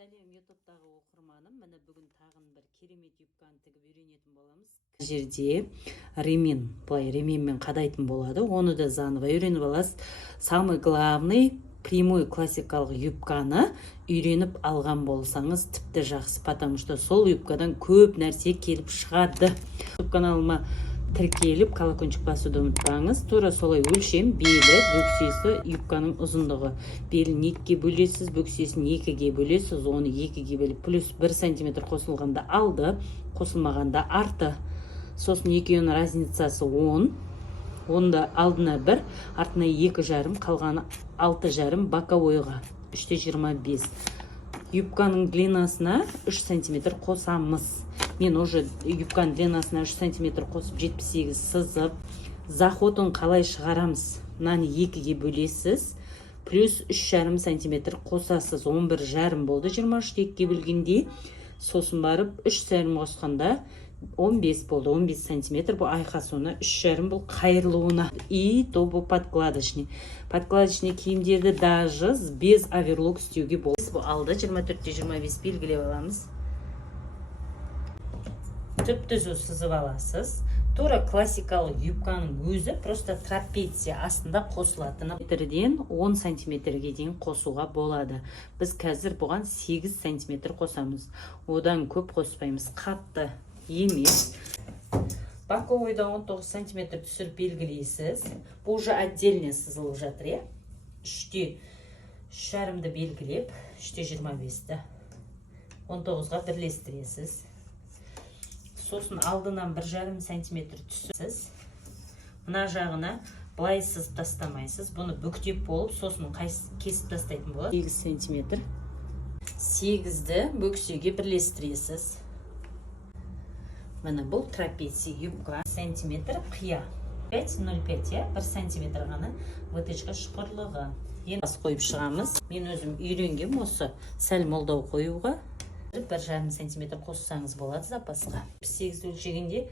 Сәлем ютубтағы оқырманым. Міне бүгін тағын бір керемет юбканы тігіп үйренетін боламыз. Жерде ремень, былай ременьмен қадайтын болады. Оны да заново үйреніп аласыз. Самый главный прямой классикалық юбканы үйреніп алған болсаңыз тіпті жақсы, потому что сол юбкадан көп нәрсе келіп шығады. YouTube каналыма тіркеліп колокольчик басуды ұмытпаңыз. Тура солай өлшем, белі, бөксесі, юбканың ұзындығы. Белін екіге бөлесіз, бөксесін екіге бөлесіз, оны екіге бөліп, плюс 1 сантиметр қосылғанда алды, қосылмағанда арты. Сосын екеуінің разницасы 10. Онда алдына 1, артына 2,5, қалғаны 6,5 боковойға. 3,25. Юбканың длинасына 3 сантиметр қосамыз. Мен уже юбканың длинасына 3 сантиметр қосып 78 сызып, заходын қалай шығарамыз? Мынаны 2-ге бөлесіз, плюс 3,5 сантиметр қосасыз. 11,5 болды, 23 2-ге бөлгенде. Сосын барып 3,5 қосқанда 15 болды, 15 сантиметр. Бұл айқасуына, 3,5 бұл қайырлуына. И то бұл подкладочный. Подкладочный киімдерді даже без оверлок істеуге болды. Бұл алды 24-25 белгілеп аламыз. Түп-түзу сызып аласыз. Тура классикалық юбканың өзі просто трапеция астында қосылатыны. Метрден 10 сантиметрге дейін қосуға болады. Біз қазір бұған 8 сантиметр қосамыз. Одан көп қоспаймыз. Қатты емес. Боковойда 19 сантиметр түсіріп белгілейсіз. Бұл уже отдельно сызылып жатыр. 3,5-ді белгілеп, 3,25-ді 19-ға бірлестіресіз. Сосын алдынан 1,5 сантиметр түсіресіз. Мына жағына былай сызып тастамайсыз. Бұны бүктеп болып, сосын кесіп тастайтын болады. 8 сантиметр. 8-ді бөксеге бірлестіресіз. Міне бұл трапеция юбка. Сантиметр қия. 5,05, 1 сантиметр ғана вытычка шұқырлығы. Енді бас қойып шығамыз. Мен өзім үйренгем осы сәл молдау қоюға. 1,5 сантиметр қоссаңыз болады запасқа. 8 өлшегенде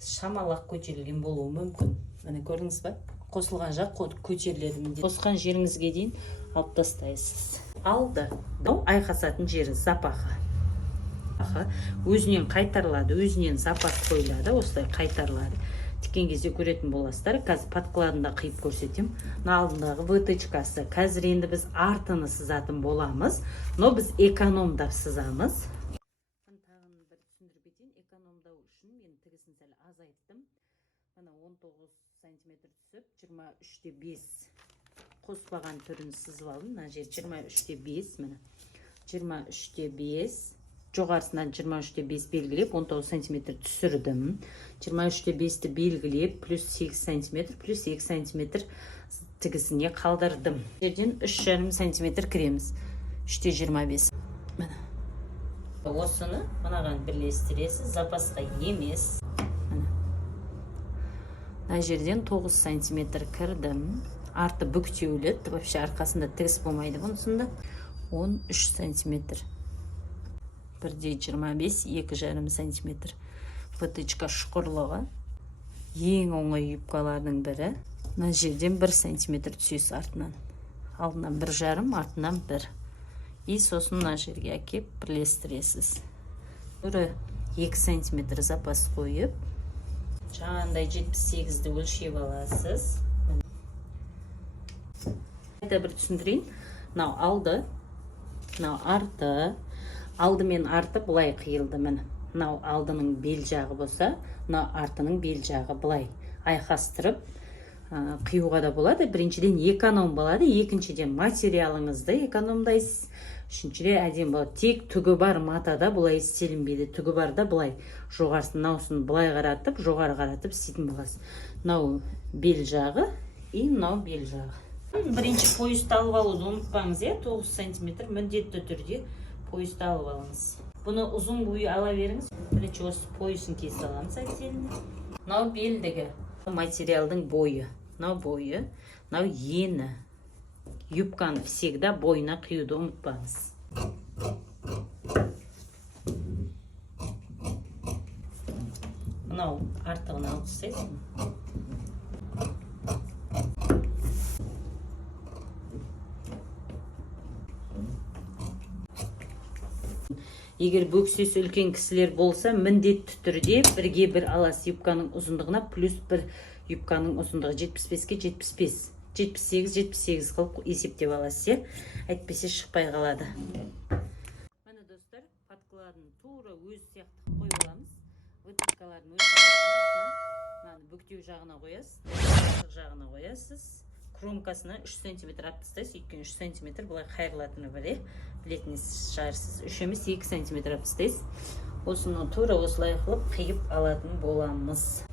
шамалақ көтерілген болуы мүмкін. Міне көрдіңіз ба? Қосылған жақ көтеріледі. Қосқан жеріңізге дейін алып тастайсыз. Алды. Айқасатын жері запақы. Өзінен қайтарылады, өзінен запас қойылады, осылай қайтарылады. Тіккен кезде көретін боласыздар. Қазір подкладында қиып көрсетем. Алдындағы вытычкасы. Қазір енді біз артыны сызатын боламыз, но біз экономдап сызамыз. Тағын бір түсіндіріп кетейін. Экономдау үшін мен тігісін сәл азайттым. Мына 19 сантиметр түсіп, 23,5 қоспаған түрін сызып алдым. Мына жер 23,5, міне 23,5. Жоғарысынан 23,5 белгілеп, 19 сантиметр түсірдім. 23,5-ті белгілеп, плюс 8 сантиметр, плюс 2 сантиметр тігісіне қалдырдым. Жерден 3,5 сантиметр кіреміз. 3,25. Осыны мынаған бірлестіресіз, запасқа емес. Мына жерден 9 сантиметр кірдім. Арты бүктеулі, вообще арқасында тігіс болмайды бұнысында. 13 сантиметр. 1,25, 2,5 сантиметр. Вытычка шұқырлығы. Ең оңай юбкалардың бірі. Мына жерден 1 сантиметр түсесіз артынан. Алдынан 1,5, артынан 1. И сосын мына жерге әкеп бірлестіресіз. 2 сантиметр запас қойып, жаңағындай 78-ді өлшеп аласыз. Қайта бір түсіндірейін. Мынау алды, мынау арты. Алды мен арты бұлай қиылды. Мынау алдының бел жағы болса, мынау артының бел жағы бұлай айқастырып қиюға да болады. Біріншіден эконом болады, екіншіден материалыңызды экономдайсыз. Үшіншіден әдем болады. Тек түгі бар матада бұлай істелінбейді. Түгі бар да бұлай жоғарысын, мынаусын бұлай қаратып, жоғары қаратып істейтін боласыз. Мынау бел жағы и мынау бел жағы. Бірінші поясты алып алуды ұмытпаңыз, 9 сантиметр міндетті түрде поясты алып алыңыз. Бұны ұзын бойы ала беріңіз. Бірінші осы поясын кесіп аламыз отдельно. Мынау белдігі. Материалдың бойы. Мынау бойы. Мынау ені. Юбканы всегда бойына қиюды ұмытпаңыз. Мынау артығын алып тастайсыз. Егер бөксесі үлкен кісілер болса, міндетті түрде бірге бір аласыз юбканың ұзындығына плюс бір юбканың ұзындығы 75-ке 75, 78 қылып есептеп аласыз, әйтпесе шықпай қалады. Міне достар, подкладын тура өз сияқты қойып аламыз. Вытяжкаларын өз жағына, бүктеу жағына қоясыз, жағына қоясыз. Кромкасына 3 см алып тастайсыз, өйткені 3 см былай қайырылатыны бар, білетініз шығарсыз. 3 емес 2 см алып тастайсыз. Осыны тура осылай қылып қиып алатын боламыз.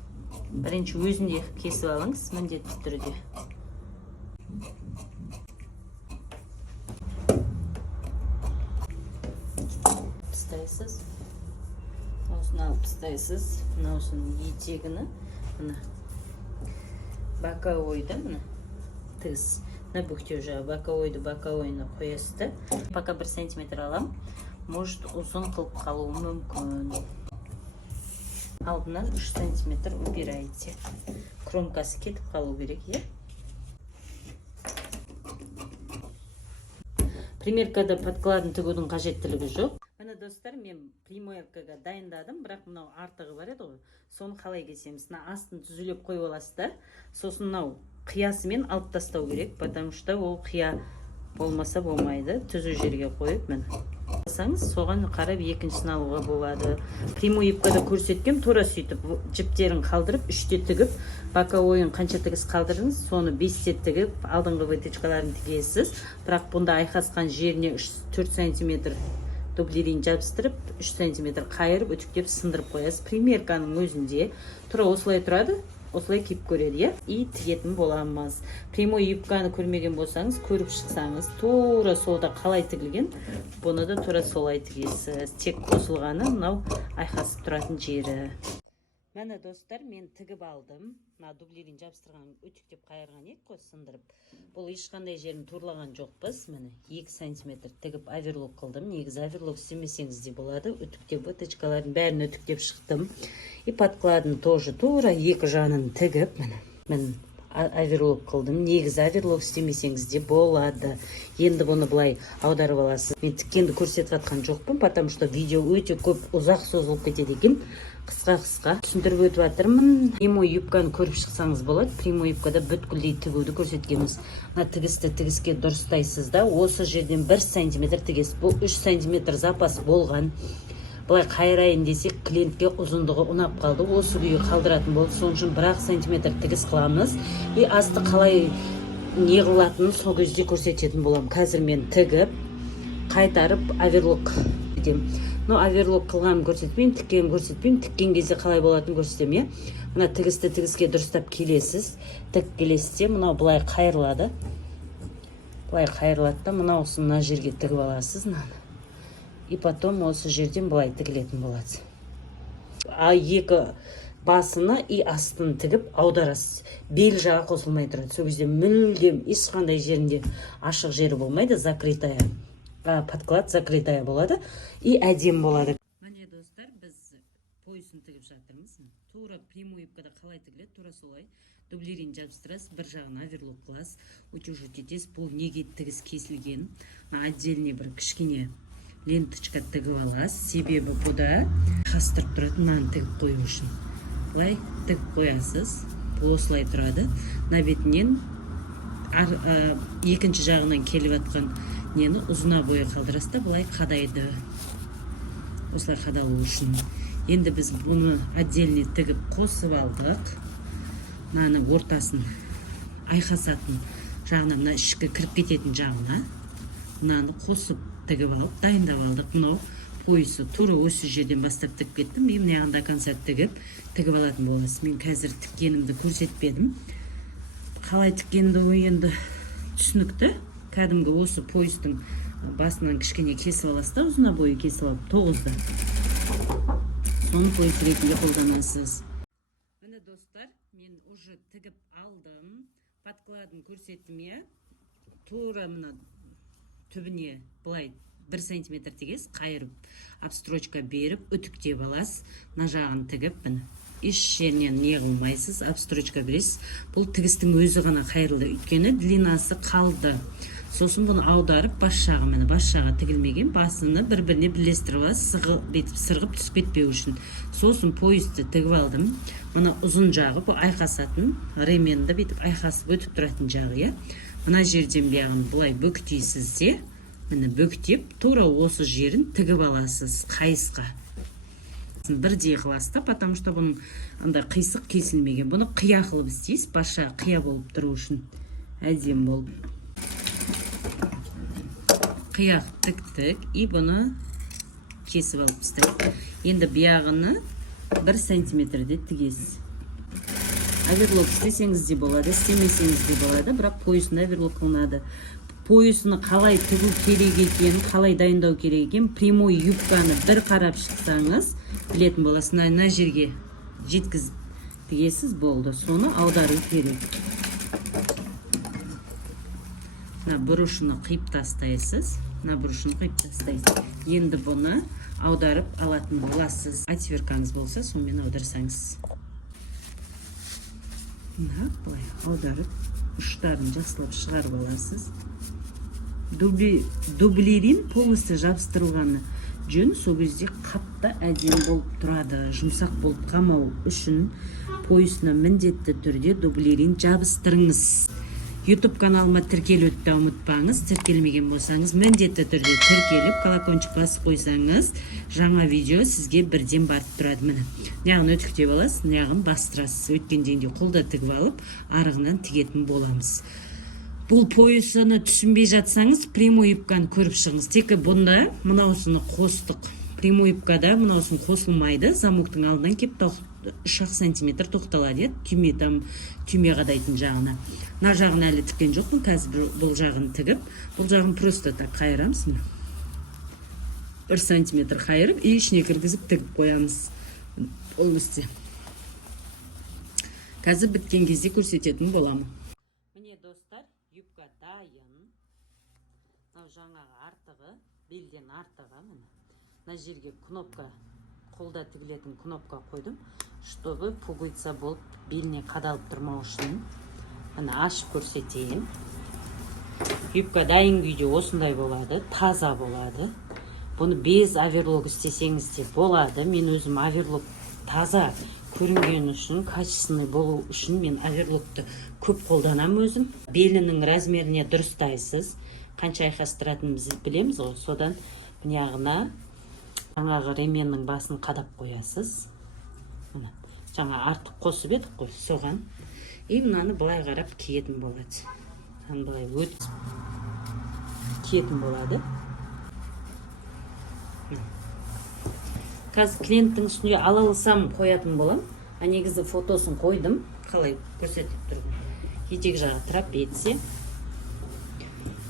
Бірінші өзінде кесіп алыңыз, міндетті түрде. Тастайсыз. Осыны алып тастайсыз. Мына осының етегіні, мына боковойды, мына тігіс. Мына бүктеу жағы боковойны қоясызды. Пока 1 см алам, может ұзын қылып қалуы мүмкін. Алдынан 3 см убираете. Кромкасы кетіп қалу керек, Примеркада подкладын тігудің қажеттілігі жоқ. Міне достар, мен примеркаға дайындадым, бірақ мынау артығы бар еді ғой. Соны қалай кесеміз? Мына астын түзілеп қойып аласыздар. Сосын мынау қиясымен алып тастау керек, потому что ол қия болмаса болмайды. Түзу жерге қойып, міне. Алсаңыз, соған қарап екіншісін алуға болады. Прямой юбкада көрсеткен, тура сөйтіп жіптерін қалдырып, 3-те тігіп, боковойын қанша тігіс қалдырдыңыз, соны 5-те тігіп, алдыңғы вытяжкаларын тігесіз. Бірақ бұнда айқасқан жеріне 4 см дублерин жабыстырып, 3 см қайырып, өтіктеп сындырып қоясыз. Примерканың өзінде тура осылай тұрады, осылай киіп көреді, и тігетін боламыз. Прямой юбканы көрмеген болсаңыз, көріп шықсаңыз, тура солда қалай тігілген, бұны да тура солай тігесіз. Тек қосылғаны мынау айқасып тұратын жері. Мәні достар, мен тігіп алдым. Мына дублерин жабыстырғанын өтіктеп қайырған ек қой, сындырып. Бұл ешқандай жерін турлаған жоқпыз. Міне 2 см тігіп оверлок қылдым. Негізі оверлок істемесеңіз де болады. Өтіктеп вытяжкаларын бәрін өтіктеп шықтым. И подкладын тоже тура екі жағын тігіп, мен оверлок қылдым. Негізі оверлок істемесеңіз де болады. Енді бұны былай аударып аласыз. Мен тіккенді көрсетіп жатқан жоқпын, потому что видео өте көп ұзақ созылып кетеді екен. Қысқа түсіндіріп өтіп жатырмын. Прямой юбканы көріп шықсаңыз болады. Прямой юбкада бүткілдей тігуді көрсеткенбіз. Мына тігісті тігіске дұрыстайсыз да, осы жерден 1 см тігесіз. Бұл 3 см запас болған. Бұлай қайырайын десек, клиентке ұзындығы ұнап қалды. Осы күйі қалдыратын болды. Соның үшін 1 см тігіс қыламыз. И асты қалай неғылатынын сол кезде көрсететін болам. Қазір мен тігіп, қайтарып оверлок етем. Но оверлок қылғанын көрсетпеймін, тіккенін көрсетпеймін, тіккен кезде қалай болатынын көрсетемін. Мына тігісті тігіске дұрыстап келесіз, тік келесізде, мынау былай қайырылады. Былай қайырылады да, мына осы мына жерге тігіп аласыз. И потом осы жерден былай тігілетін болады. Екі басыны и астын тігіп аударасыз. Бел жағы қосылмай тұрады. Сол кезде мүлдем ешқандай жерінде ашық жері болмайды, закрытая. Подклад закрытая болады и әдем болады. Міне достар, біз поясын тігіп жатырмыз. Тура прямой юбкада қалай тігіледі, тура солай. Дублерин жабыстырасыз, бір жағына оверлок қыласыз, утюжить етесіз. Бұл неге тігіс кесілген, отдельный бір кішкене ленточка тігіп аласыз. Себебі бұда қастырып тұрады, мынаны тігіп қою үшін. Былай тігіп қоясыз, бұл осылай тұрады. Мына бетінен екінші жағынан келіп жатқан нені ұзына бойы қалдырасыз да, былай қадайды. Осылай қадалу үшін. Енді біз бұны отдельный тігіп қосып алдық. Мынаны ортасын айқасатын жағына, мына ішкі кіріп кететін жағына мынаны қосып тігіп алып, дайындап алдық. Мынау поясы тура осы жерден бастап тігіп кеттім. Мен мына жағында конца тігіп алатын боласыз. Мен қазір тіккенімді көрсетпедім. Қалай тіккенімді енді түсінікті. Кәдімгі осы поястың басынан кішкене кесіп аласыз да, ұзына бойы кесіп алып, 9-да. Соны пояс ретінде қолданасыз. Міне достар, мен уже тігіп алдым. Подкладын көрсеттім, тура мына түбіне былай 1 см тігесіз, қайырып, обстрочка беріп, үтіктеп аласыз. Мына жағын тігіп, еш жерінен не қылмайсыз, обстрочка бересіз. Бұл тігістің өзі ғана қайырылды, өйткені длинасы қалды. Сосын бұны аударып бас жағы, міне бас жағы тігілмеген, басыны бір-біріне бірлестіріп аласыз, сырғып түсіп кетпеу үшін. Сосын поясты тігіп алдым. Мына ұзын жағы, бұл айқасатын, ременді бүйтіп айқасып өтіп тұратын жағы, мына жерден бияғын бұлай бөктейсіз де, міне бөктеп, тура осы жерін тігіп аласыз қайысқа. Бірдей қыласыз, потому что бұның андай қисық кесілмеген. Бұны қия қылып істейсіз, бас жағы қия болып тұру үшін. Әдем болып. Қияқ тіктік, и бұны кесіп алып істейді. Енді бияғыны 1 сантиметрде тігесіз. Оверлок істесеңіз де болады, істемесеңіз де болады, бірақ поясына оверлок қылынады. Поясыны қалай тігу керек екен, қалай дайындау керек екен, прямой юбканы бір қарап шықсаңыз, білетін боласыз. Мына жерге жеткізіп тігесіз, болды. Соны аудару керек. Мына бұрышын қиып тастайсыз. Енді бұны аударып алатын боласыз. Атверкаңыз болса, сонымен аударсаңыз. Бұлай аударып, ұштарын жақсылап шығарып аласыз. Дублерин полностью жабыстырылғаны жөн, сол кезде қатты әдем болып тұрады. Жұмсақ болып қалмау үшін поясына міндетті түрде дублерин жабыстырыңыз. YouTube каналыма тіркелуді ұмытпаңыз. Тіркелмеген болсаңыз, міндетті түрде тіркеліп, колокольчик басып қойсаңыз, жаңа видео сізге бірден барып тұрады. Міне, неғын өтіктеп аласыз, неғын бастырасыз. Өткенден қолда тігіп алып, арығынан тігетін боламыз. Бұл поясыны түсінбей жатсаңыз, прямой юбканы көріп шығыңыз. Тек бұнда мынаусыны қостық. Прямой юбкада мынаусын қосылмайды. Замоктың алдынан кеп 3 сантиметр тоқталады, түйме қадайтын жағына. Мына жағын әлі тіккен жоқпын, қазір бұл жағын тігіп, бұл жағын просто так қайырамыз. 1 сантиметр қайырып, ішіне кіргізіп тігіп қоямыз. Полностью. Қазір біткен кезде көрсететін боламын. Міне достар, юбка дайын. Жаңағы артығы, белден артығы. Мына жерге кнопка, қолда тігілетін кнопка қойдым, чтобы пуговица болып беліне қадалып тұрмау үшін. Мына ашып көрсетейін. Юбка дайын күйде осындай болады, таза болады. Бұны без оверлок істесеңіз де болады. Мен өзім оверлок таза көрінген үшін, качественный болу үшін мен оверлокты көп қолданам өзім. Белінің размеріне дұрыстайсыз. Қанша айқастыратынымызды білеміз ғой. Содан бұнияғына жаңағы ременнің басын қадап қоясыз. Жаңа артық қосып едік қой, соған. И мынаны былай қарап киетін болады. Былай өтіп киетін болады. Қазір клиенттің үстіне ала алсам қоятын болам. Негізі фотосын қойдым. Қалай көрсетіп тұрдым. Етек жағы трапеция.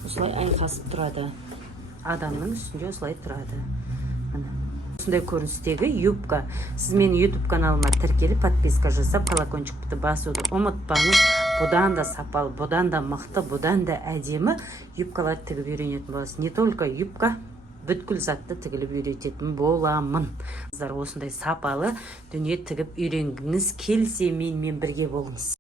Осылай айқасып тұрады. Адамның үстінде осылай тұрады. Осындай көріністегі юбка. Сіз менің YouTube каналыма тіркеліп, подписка жасап, колокольчикті басуды ұмытпаңыз. Бұдан да сапалы, бұдан да мықты, бұдан да әдемі юбкалар тігіп үйренетін боласыз. Не только юбка, бүткіл затты тігіліп үйрететін боламын. Осындай сапалы дүние тігіп үйренгіңіз келсе, менімен бірге болыңыз.